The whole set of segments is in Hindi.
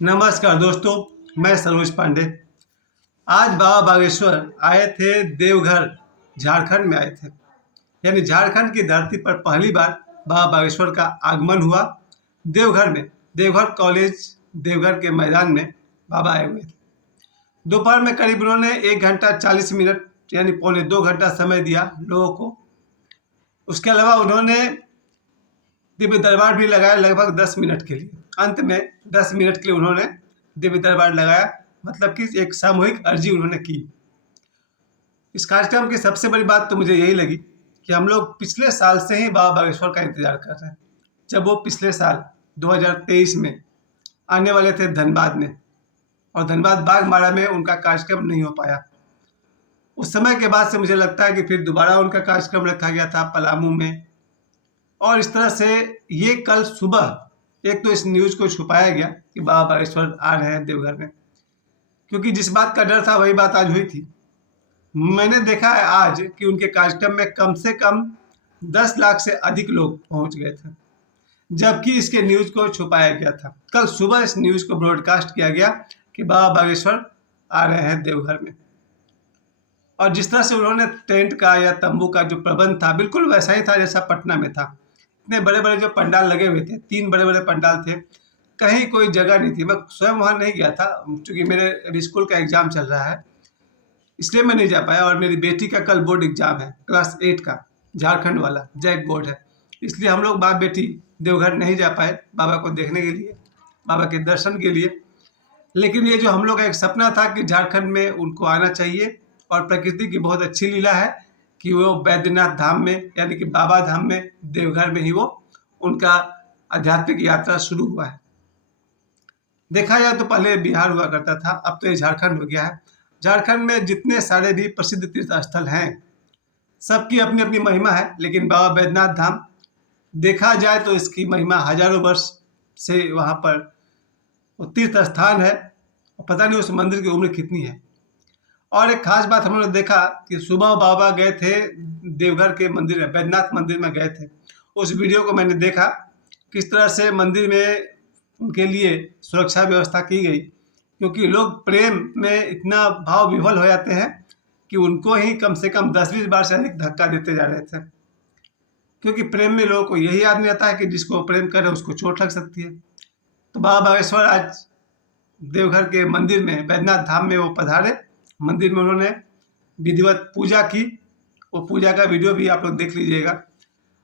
नमस्कार दोस्तों, मैं सरोज पांडे। आज बाबा बागेश्वर आए थे देवघर, झारखंड में आए थे। यानी झारखंड की धरती पर पहली बार बाबा बागेश्वर का आगमन हुआ। देवघर में, देवघर कॉलेज देवघर के मैदान में बाबा आए हुए थे। दोपहर में करीब उन्होंने 1 घंटा 40 मिनट यानी पौने 2 घंटा समय दिया लोगों को। उसके अलावा उन्होंने दिव्य दरबार भी लगाया लगभग 10 मिनट के लिए। अंत में 10 मिनट के लिए उन्होंने दिव्य दरबार लगाया, मतलब कि एक सामूहिक अर्जी उन्होंने की। इस कार्यक्रम की सबसे बड़ी बात तो मुझे यही लगी कि हम लोग पिछले साल से ही बाबा बागेश्वर का इंतजार कर रहे हैं। जब वो पिछले साल 2023 में आने वाले थे धनबाद में, और धनबाद बागमारा में उनका कार्यक्रम नहीं हो पाया। उस समय के बाद से मुझे लगता है कि फिर दोबारा उनका कार्यक्रम रखा गया था पलामू में, और इस तरह से ये कल सुबह एक तो इस न्यूज़ को छुपाया गया कि बाबा बागेश्वर आ रहे हैं देवघर में, क्योंकि जिस बात का डर था वही बात आज हुई थी। मैंने देखा है आज कि उनके कार्यक्रम में कम से कम 10 लाख से अधिक लोग पहुंच गए थे, जबकि इसके न्यूज़ को छुपाया गया था। कल सुबह इस न्यूज़ को ब्रॉडकास्ट किया गया कि बाबा बागेश्वर आ रहे हैं देवघर में, और जिस तरह से उन्होंने टेंट का या तंबू का जो प्रबंध था बिल्कुल वैसा ही था जैसा पटना में था। इतने बड़े बड़े जो पंडाल लगे हुए थे, 3 बड़े बड़े पंडाल थे, कहीं कोई जगह नहीं थी। मैं स्वयं वहाँ नहीं गया था, क्योंकि मेरे अभी स्कूल का एग्ज़ाम चल रहा है, इसलिए मैं नहीं जा पाया। और मेरी बेटी का कल बोर्ड एग्ज़ाम है, क्लास 8 का, झारखंड वाला जैक बोर्ड है। इसलिए हम लोग बाप बेटी देवघर नहीं जा पाए बाबा को देखने के लिए, बाबा के दर्शन के लिए। लेकिन ये जो हम लोग का एक सपना था कि झारखंड में उनको आना चाहिए, और प्रकृति की बहुत अच्छी लीला है कि वो बैद्यनाथ धाम में, यानी कि बाबा धाम में, देवघर में ही वो उनका आध्यात्मिक यात्रा शुरू हुआ है। देखा जाए तो पहले बिहार हुआ करता था, अब तो ये झारखंड हो गया है। झारखंड में जितने सारे भी प्रसिद्ध तीर्थ स्थल हैं, सबकी अपनी अपनी महिमा है, लेकिन बाबा बैद्यनाथ धाम देखा जाए तो इसकी महिमा हजारों वर्ष से वहाँ पर वो तीर्थ स्थान है, और पता नहीं उस मंदिर की उम्र कितनी है। और एक खास बात हम लोगों ने देखा कि सुबह बाबा गए थे देवघर के मंदिर में, बैद्यनाथ मंदिर में गए थे। उस वीडियो को मैंने देखा, किस तरह से मंदिर में उनके लिए सुरक्षा व्यवस्था की गई, क्योंकि लोग प्रेम में इतना भाव विह्वल हो जाते हैं कि उनको ही कम से कम 10-20 बार से अधिक धक्का देते जा रहे थे। क्योंकि प्रेम में लोगों को यही याद नहीं आता है कि जिसको प्रेम करे उसको चोट लग सकती है। तो बाबा बागेश्वर आज देवघर के मंदिर में, बैद्यनाथ धाम में वो पधारे। मंदिर में उन्होंने विधिवत पूजा की, वो पूजा का वीडियो भी आप लोग देख लीजिएगा।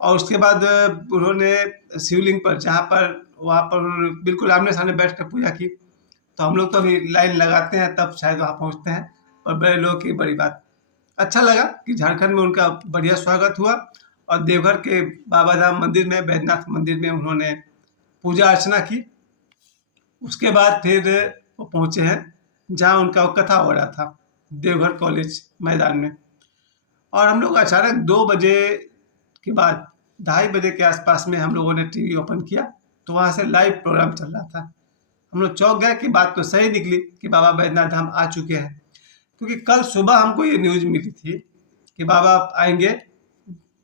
और उसके बाद उन्होंने शिवलिंग पर, जहाँ पर वहाँ पर उन्होंने बिल्कुल आमने सामने बैठ कर पूजा की। तो हम लोग तो अभी लाइन लगाते हैं तब शायद वहाँ पहुँचते हैं, और बड़े लोगों की बड़ी बात। अच्छा लगा कि झारखंड में उनका बढ़िया स्वागत हुआ, और देवघर के बाबा धाम मंदिर में, बैद्यनाथ मंदिर में उन्होंने पूजा अर्चना की। उसके बाद फिर वो पहुँचे हैं जहाँ उनका वो कथा हो रहा था, देवघर कॉलेज मैदान में। और हम लोग अचानक 2 बजे के बाद, 2:30 बजे के आसपास में हम लोगों ने टीवी ओपन किया, तो वहाँ से लाइव प्रोग्राम चल रहा था। हम लोग चौंक गए कि बात तो सही निकली कि बाबा बैद्यनाथ धाम आ चुके हैं, क्योंकि कल सुबह हमको ये न्यूज़ मिली थी कि बाबा आएंगे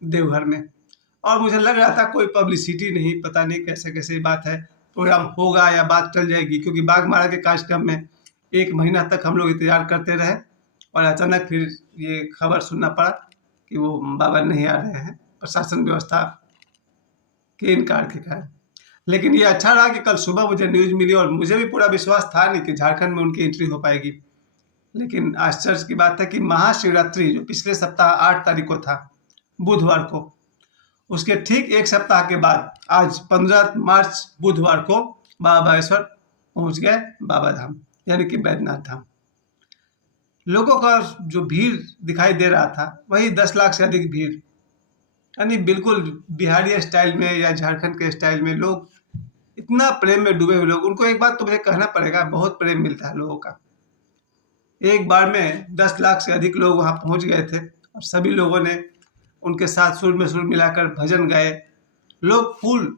देवघर में। और मुझे लग रहा था कोई पब्लिसिटी नहीं, पता नहीं कैसे कैसे बात है, प्रोग्राम होगा या बात टल जाएगी, क्योंकि बागमारा के कार्यक्रम में 1 महीना तक हम लोग इंतजार करते रहे, और अचानक फिर ये खबर सुनना पड़ा कि वो बाबा नहीं आ रहे हैं, प्रशासन व्यवस्था के इनकार के कारण। लेकिन ये अच्छा रहा कि कल सुबह मुझे न्यूज़ मिली, और मुझे भी पूरा विश्वास था नहीं कि झारखंड में उनकी एंट्री हो पाएगी। लेकिन आश्चर्य की बात है कि महाशिवरात्रि जो पिछले सप्ताह 8 तारीख को था, बुधवार को, उसके ठीक 1 सप्ताह के बाद आज 15 मार्च बुधवार को बाबा बागेश्वर पहुँच गए बाबा धाम, यानी कि बैद्यनाथ धाम। लोगों का जो भीड़ दिखाई दे रहा था वही 10 लाख से अधिक भीड़, यानी बिल्कुल बिहारी स्टाइल में या झारखंड के स्टाइल में लोग इतना प्रेम में डूबे हुए लोग। उनको एक बात तो मुझे कहना पड़ेगा, बहुत प्रेम मिलता है लोगों का। एक बार में 10 लाख से अधिक लोग वहाँ पहुँच गए थे, और सभी लोगों ने उनके साथ सुर में सुर मिलाकर भजन गाए। लोग फूल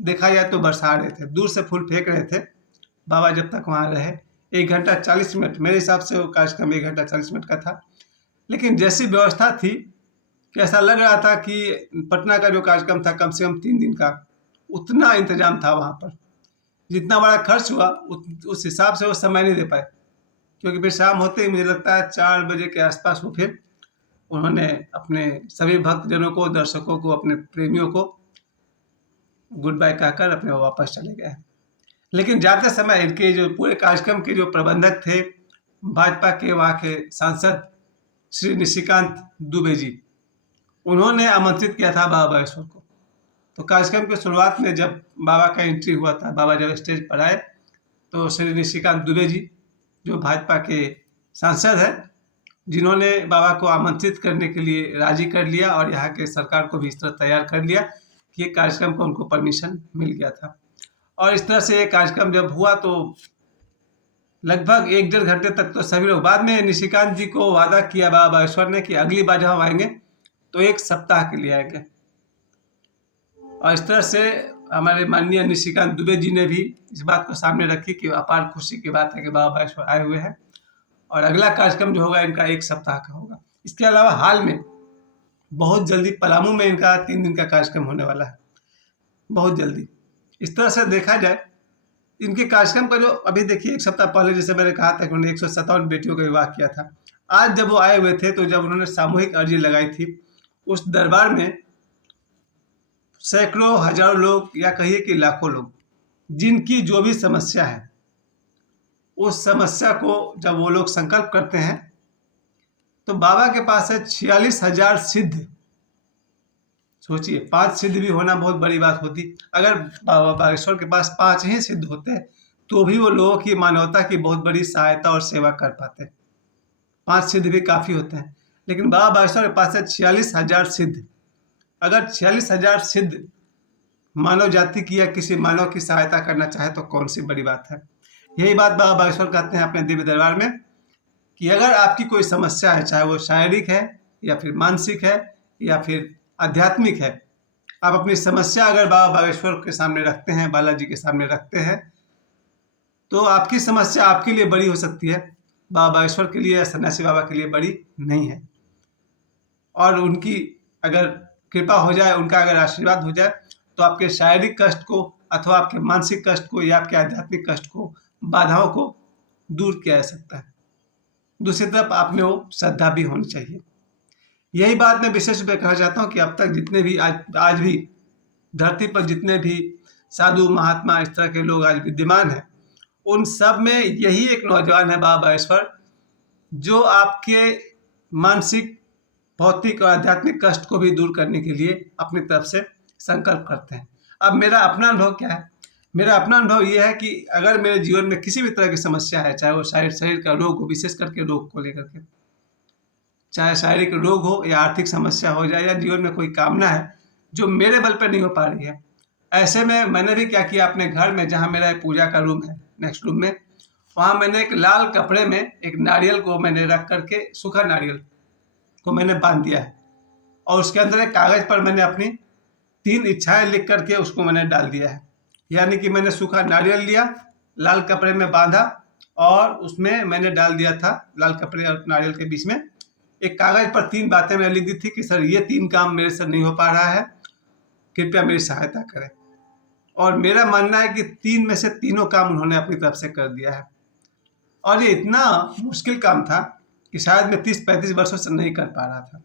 देखा जाए तो बरसा रहे थे, दूर से फूल फेंक रहे थे। बाबा जब तक वहाँ रहे, 1 घंटा 40 मिनट, मेरे हिसाब से वो कार्यक्रम 1 घंटा 40 मिनट का था। लेकिन जैसी व्यवस्था थी कि ऐसा लग रहा था कि पटना का जो कार्यक्रम था कम से कम 3 दिन का, उतना इंतजाम था वहाँ पर। जितना बड़ा खर्च हुआ उस हिसाब से वो समय नहीं दे पाए, क्योंकि फिर शाम होते ही मुझे लगता है 4 बजे के आसपास वो फिर उन्होंने अपने सभी भक्तजनों को, दर्शकों को, अपने प्रेमियों को गुड बाय कहकर अपने वो वापस चले गए। लेकिन जाते समय इनके जो पूरे कार्यक्रम के जो प्रबंधक थे, भाजपा के वहाँ के सांसद श्री निशिकांत दुबे जी, उन्होंने आमंत्रित किया था बाबा बागेश्वर को। तो कार्यक्रम की शुरुआत में जब बाबा का एंट्री हुआ था, बाबा जब स्टेज पर आए, तो श्री निशिकांत दुबे जी जो भाजपा के सांसद हैं, जिन्होंने बाबा को आमंत्रित करने के लिए राजी कर लिया और यहाँ के सरकार को भी इस तरह तैयार कर लिया कि ये कार्यक्रम को उनको परमिशन मिल गया था। और इस तरह से ये कार्यक्रम जब हुआ तो लगभग 1-1.5 घंटे तक तो सभी लोग, बाद में निशिकांत जी को वादा किया बाबा बागेश्वर ने कि अगली बार जब हम आएंगे तो 1 सप्ताह के लिए आएंगे। और इस तरह से हमारे माननीय निशिकांत दुबे जी ने भी इस बात को सामने रखी कि अपार खुशी की बात है कि बाबा बागेश्वर आए हुए हैं और अगला कार्यक्रम जो होगा इनका 1 सप्ताह का होगा। इसके अलावा हाल में बहुत जल्दी पलामू में इनका 3 दिन का कार्यक्रम होने वाला है, बहुत जल्दी। इस तरह से देखा जाए इनके कार्यक्रम का जो अभी देखिए 1 सप्ताह पहले जैसे मैंने कहा था कि उन्होंने 157 बेटियों का विवाह किया था। आज जब वो आए हुए थे तो जब उन्होंने सामूहिक अर्जी लगाई थी, उस दरबार में सैकड़ों हजारों लोग या कहिए कि लाखों लोग, जिनकी जो भी समस्या है उस समस्या को जब वो लोग संकल्प करते हैं तो बाबा के पास है 46,000 सिद्ध। सोचिए 5 सिद्ध भी होना बहुत बड़ी बात होती। अगर बाबा बागेश्वर के पास 5 ही सिद्ध होते तो भी वो लोगों की मानवता की बहुत बड़ी सहायता और सेवा कर पाते। 5 सिद्ध भी काफ़ी होते हैं, लेकिन बाबा बागेश्वर के पास है 46,000 सिद्ध। अगर 46,000 सिद्ध मानव जाति की या किसी मानव की सहायता करना चाहे तो कौन सी बड़ी बात है। यही बात बाबा बागेश्वर कहते हैं अपने दिव्य दरबार में कि अगर आपकी कोई समस्या है, चाहे वो शारीरिक है या फिर मानसिक है या फिर आध्यात्मिक है, आप अपनी समस्या अगर बाबा बागेश्वर के सामने रखते हैं, बालाजी के सामने रखते हैं, तो आपकी समस्या आपके लिए बड़ी हो सकती है, बाबा बागेश्वर के लिए या सन्यासी बाबा के लिए बड़ी नहीं है। और उनकी अगर कृपा हो जाए, उनका अगर आशीर्वाद हो जाए तो आपके शारीरिक कष्ट को अथवा आपके मानसिक कष्ट को या आपके आध्यात्मिक कष्ट को, बाधाओं को दूर किया जा सकता है। दूसरी तरफ आप में वो श्रद्धा भी होनी चाहिए। यही बात मैं विशेष रूप से कहना चाहता हूँ कि अब तक जितने भी आज भी धरती पर जितने भी साधु महात्मा इस तरह के लोग आज विद्यमान हैं, उन सब में यही एक नौजवान है बाबा बागेश्वर, जो आपके मानसिक, भौतिक और आध्यात्मिक कष्ट को भी दूर करने के लिए अपनी तरफ से संकल्प करते हैं। अब मेरा अपना अनुभव क्या है? मेरा अपना अनुभव ये है कि अगर मेरे जीवन में किसी भी तरह की समस्या है, चाहे वो शरीर का रोग हो, विशेष करके रोग को लेकर के, चाहे शारीरिक रोग हो या आर्थिक समस्या हो जाए या जीवन में कोई कामना है जो मेरे बल पर नहीं हो पा रही है, ऐसे में मैंने भी क्या किया, अपने घर में जहाँ मेरा पूजा का रूम है, नेक्स्ट रूम में, वहाँ मैंने एक लाल कपड़े में एक नारियल को मैंने रख करके, सूखा नारियल को मैंने बांध दिया है और उसके अंदर एक कागज़ पर मैंने अपनी 3 इच्छाएं लिख करके उसको मैंने डाल दिया है। यानी कि मैंने सूखा नारियल लिया, लाल कपड़े में बांधा और उसमें मैंने डाल दिया था, लाल कपड़े और नारियल के बीच में एक कागज़ पर 3 बातें मैंने लिख दी थी कि सर ये 3 काम मेरे से नहीं हो पा रहा है, कृपया मेरी सहायता करें। और मेरा मानना है कि 3 में से तीनों काम उन्होंने अपनी तरफ से कर दिया है। और ये इतना मुश्किल काम था कि शायद मैं 30-35 वर्षों से नहीं कर पा रहा था।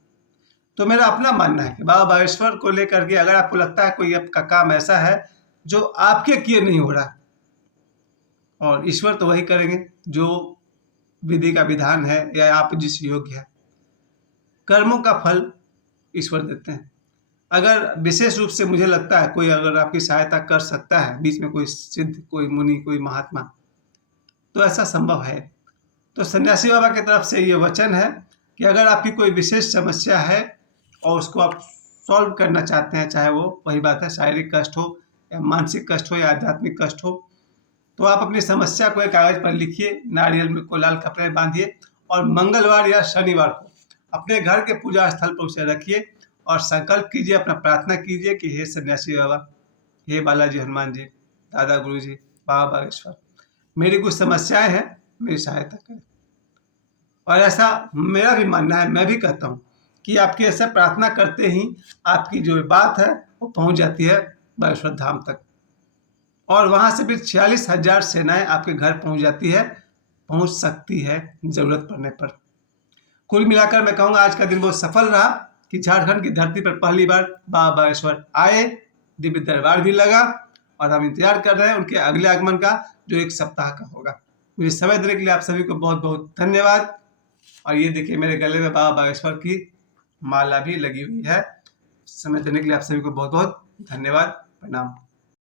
तो मेरा अपना मानना है कि बाबा बागेश्वर को लेकर के अगर आपको लगता है कोई आपका काम ऐसा है जो आपके किए नहीं हो रहा, और ईश्वर तो वही करेंगे जो विधि का विधान है या आप जिस योग्य है, कर्मों का फल ईश्वर देते हैं। अगर विशेष रूप से मुझे लगता है कोई अगर आपकी सहायता कर सकता है, बीच में कोई सिद्ध, कोई मुनि, कोई महात्मा, तो ऐसा संभव है। तो सन्यासी बाबा की तरफ से ये वचन है कि अगर आपकी कोई विशेष समस्या है और उसको आप सॉल्व करना चाहते हैं, चाहे वो वही बात है शारीरिक कष्ट हो या मानसिक कष्ट हो या आध्यात्मिक कष्ट हो, तो आप अपनी समस्या को एक कागज़ पर लिखिए, नारियल में को लाल कपड़े में बांधिए और मंगलवार या शनिवार को अपने घर के पूजा स्थल पर उसे रखिए और संकल्प कीजिए, अपना प्रार्थना कीजिए कि हे सन्यासी बाबा, हे बालाजी हनुमान जी, दादा गुरु जी, बाबा बागेश्वर, मेरी कुछ समस्याएं हैं, मेरी सहायता करें। और ऐसा मेरा भी मानना है, मैं भी कहता हूँ कि आपकी ऐसा प्रार्थना करते ही आपकी जो बात है वो पहुँच जाती है बागेश्वर धाम तक। और वहाँ से फिर 46,000 सेनाएं आपके घर पहुँच सकती है ज़रूरत पड़ने पर। कुल मिलाकर मैं कहूँगा आज का दिन बहुत सफल रहा कि झारखंड की धरती पर पहली बार बाबा बागेश्वर आए, दिव्य दरबार भी लगा और हम इंतजार कर रहे हैं उनके अगले आगमन का, जो 1 सप्ताह का होगा। मुझे समय देने के लिए आप सभी को बहुत बहुत धन्यवाद। और ये देखिए मेरे गले में बाबा बागेश्वर की माला भी लगी हुई है। समय देने के लिए आप सभी को बहुत बहुत धन्यवाद। प्रणाम।